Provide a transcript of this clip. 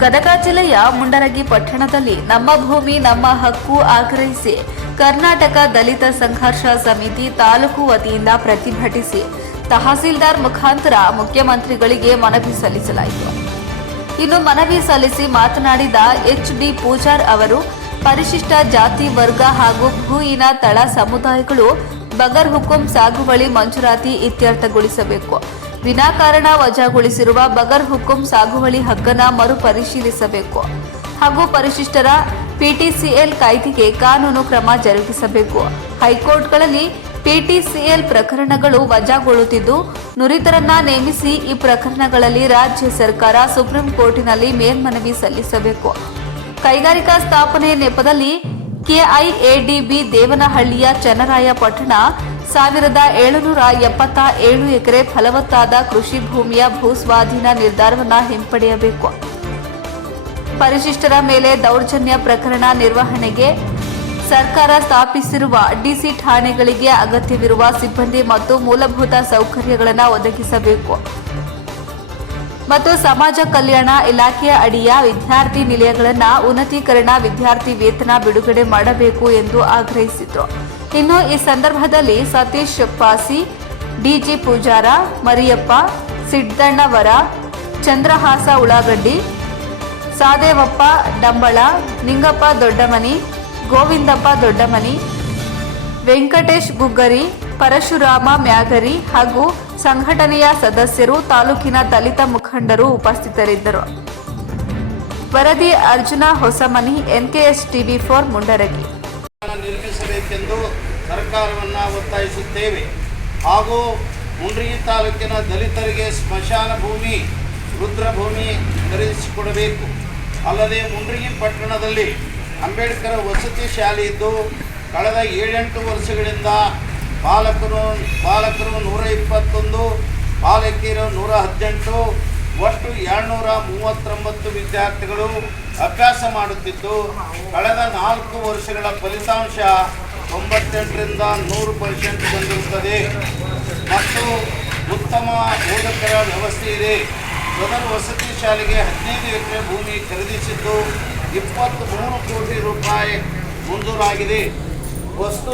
ಗದಗ ಜಿಲ್ಲೆಯ ಮುಂಡರಗಿ ಪಟ್ಟಣದಲ್ಲಿ ನಮ್ಮ ಭೂಮಿ, ನಮ್ಮ ಹಕ್ಕು ಆಗ್ರಹಿಸಿ ಕರ್ನಾಟಕ ದಲಿತ ಸಂಘರ್ಷ ಸಮಿತಿ ತಾಲೂಕು ವತಿಯಿಂದ ಪ್ರತಿಭಟಿಸಿ ತಹಸೀಲ್ದಾರ್ ಮುಖಾಂತರ ಮುಖ್ಯಮಂತ್ರಿಗಳಿಗೆ ಮನವಿ ಸಲ್ಲಿಸಲಾಯಿತು. ಇನ್ನು ಮನವಿ ಸಲ್ಲಿಸಿ ಮಾತನಾಡಿದ ಎಚ್ ಡಿ ಪೂಜಾರ್ ಅವರು, ಪರಿಶಿಷ್ಟ ಜಾತಿ ವರ್ಗ ಹಾಗೂ ಭೂಯಿನ ತಳ ಸಮುದಾಯಗಳು ಬಗರ್ ಹುಕುಂ ಸಾಗುವಳಿ ಮಂಜೂರಾತಿ ಇತ್ಯರ್ಥಗೊಳಿಸಬೇಕು. ವಿನಾಕಾರಣ ವಜಾಗೊಳಿಸಿರುವ ಬಗರ್ ಹುಕುಂ ಸಾಗುವಳಿ ಹಕ್ಕನ್ನ ಮರುಪರಿಶೀಲಿಸಬೇಕು ಹಾಗೂ ಪರಿಶಿಷ್ಟರ ಪಿಟಿಸಿಎಲ್ ಕಾಯ್ದೆಗೆ ಕಾನೂನು ಕ್ರಮ ಜರುಗಿಸಬೇಕು. ಹೈಕೋರ್ಟ್ಗಳಲ್ಲಿ ಪಿಟಿಸಿಎಲ್ ಪ್ರಕರಣಗಳು ವಜಾಗೊಳ್ಳುತ್ತಿದ್ದು, ನುರಿತರನ್ನ ನೇಮಿಸಿ ಈ ಪ್ರಕರಣಗಳಲ್ಲಿ ರಾಜ್ಯ ಸರ್ಕಾರ ಸುಪ್ರೀಂ ಕೋರ್ಟಿನಲ್ಲಿ ಮೇಲ್ಮನವಿ ಸಲ್ಲಿಸಬೇಕು. ಕೈಗಾರಿಕಾ ಸ್ಥಾಪನೆ ನೆಪದಲ್ಲಿ ಕೆಐಎಡಿಬಿ ದೇವನಹಳ್ಳಿಯ ಚನ್ನರಾಯ ಪಟ್ಟಣ ಸಾವಿರದ ಏಳುನೂರ ಎಪ್ಪತ್ತ ಏಳು ಎಕರೆ ಫಲವತ್ತಾದ ಕೃಷಿ ಭೂಮಿಯ ಭೂಸ್ವಾಧೀನ ನಿರ್ಧಾರವನ್ನು ಹಿಂಪಡೆಯಬೇಕು. ಪರಿಶಿಷ್ಟರ ಮೇಲೆ ದೌರ್ಜನ್ಯ ಪ್ರಕರಣ ನಿರ್ವಹಣೆಗೆ ಸರ್ಕಾರ ಸ್ಥಾಪಿಸಿರುವ ಡಿಸಿ ಠಾಣೆಗಳಿಗೆ ಅಗತ್ಯವಿರುವ ಸಿಬ್ಬಂದಿ ಮತ್ತು ಮೂಲಭೂತ ಸೌಕರ್ಯಗಳನ್ನು ಒದಗಿಸಬೇಕು. ಮತ್ತು ಸಮಾಜ ಕಲ್ಯಾಣ ಇಲಾಖೆಯ ಅಡಿಯ ವಿದ್ಯಾರ್ಥಿ ನಿಲಯಗಳನ್ನು ಉನ್ನತೀಕರಣ ವಿದ್ಯಾರ್ಥಿ ವೇತನ ಬಿಡುಗಡೆ ಮಾಡಬೇಕು ಎಂದು ಆಗ್ರಹಿಸಿದರು. ಇನ್ನು ಈ ಸಂದರ್ಭದಲ್ಲಿ ಸತೀಶ್ ಪಾಸಿ ಡಿಜಿ ಪೂಜಾರ, ಮರಿಯಪ್ಪ, ಸಿದ್ದಣ್ಣವರ, ಚಂದ್ರಹಾಸ ಉಳ್ಳಾಗಡ್ಡಿ, ಸಾದೇವಪ್ಪ ಡಂಬಳ, ನಿಂಗಪ್ಪ ದೊಡ್ಡಮನಿ, ಗೋವಿಂದಪ್ಪ ದೊಡ್ಡಮನಿ, ವೆಂಕಟೇಶ್ ಗುಗ್ಗರಿ, ಪರಶುರಾಮ ಮ್ಯಾಗರಿ ಹಾಗೂ ಸಂಘಟನೆಯ ಸದಸ್ಯರು ತಾಲೂಕಿನ ದಲಿತ ಮುಖಂಡರು ಉಪಸ್ಥಿತರಿದ್ದರು. ವರದಿ Arjuna Hosamani NKS TV four, Mundaragi. ಸರ್ಕಾರವನ್ನು ಒತ್ತಾಯಿಸುತ್ತೇವೆ. ಹಾಗೂ ಮುಂಡ್ರಿ ತಾಲೂಕಿನ ದಲಿತರಿಗೆ ಸ್ಮಶಾನ ಭೂಮಿ, ರುದ್ರಭೂಮಿ ಖರೀದಿಸಿಕೊಡಬೇಕು. ಅಲ್ಲದೆ ಮುಂಡ್ರಿಗಿ ಪಟ್ಟಣದಲ್ಲಿ ಅಂಬೇಡ್ಕರ್ ವಸತಿ ಶಾಲೆ ಇದ್ದು, ಕಳೆದ ಏಳೆಂಟು ವರ್ಷಗಳಿಂದ ಬಾಲಕರು ಬಾಲಕರು ನೂರ ಇಪ್ಪತ್ತೊಂದು, ಬಾಲಕಿಯರು ನೂರ ಹದಿನೆಂಟು, ಒಟ್ಟು ಏಳ್ನೂರ ಮೂವತ್ತೊಂಬತ್ತು ವಿದ್ಯಾರ್ಥಿಗಳು ಅಭ್ಯಾಸ ಮಾಡುತ್ತಿದ್ದು, ಕಳೆದ ನಾಲ್ಕು ವರ್ಷಗಳ ಫಲಿತಾಂಶ ತೊಂಬತ್ತೆಂಟರಿಂದ ನೂರು ಪರ್ಸೆಂಟ್ ಬಂದಿರುತ್ತದೆ. ಮತ್ತು ಉತ್ತಮ ಬೋಧಕರ ವ್ಯವಸ್ಥೆ ಇದೆ. ಸದರ್ ವಸತಿ ಶಾಲೆಗೆ ಹದಿನೈದು ಎಕರೆ ಭೂಮಿ ಖರೀದಿಸಿದ್ದು ಇಪ್ಪತ್ತ್ಮೂರು ಕೋಟಿ ರೂಪಾಯಿ ಮಂಜೂರಾಗಿದೆ. ವಸ್ತು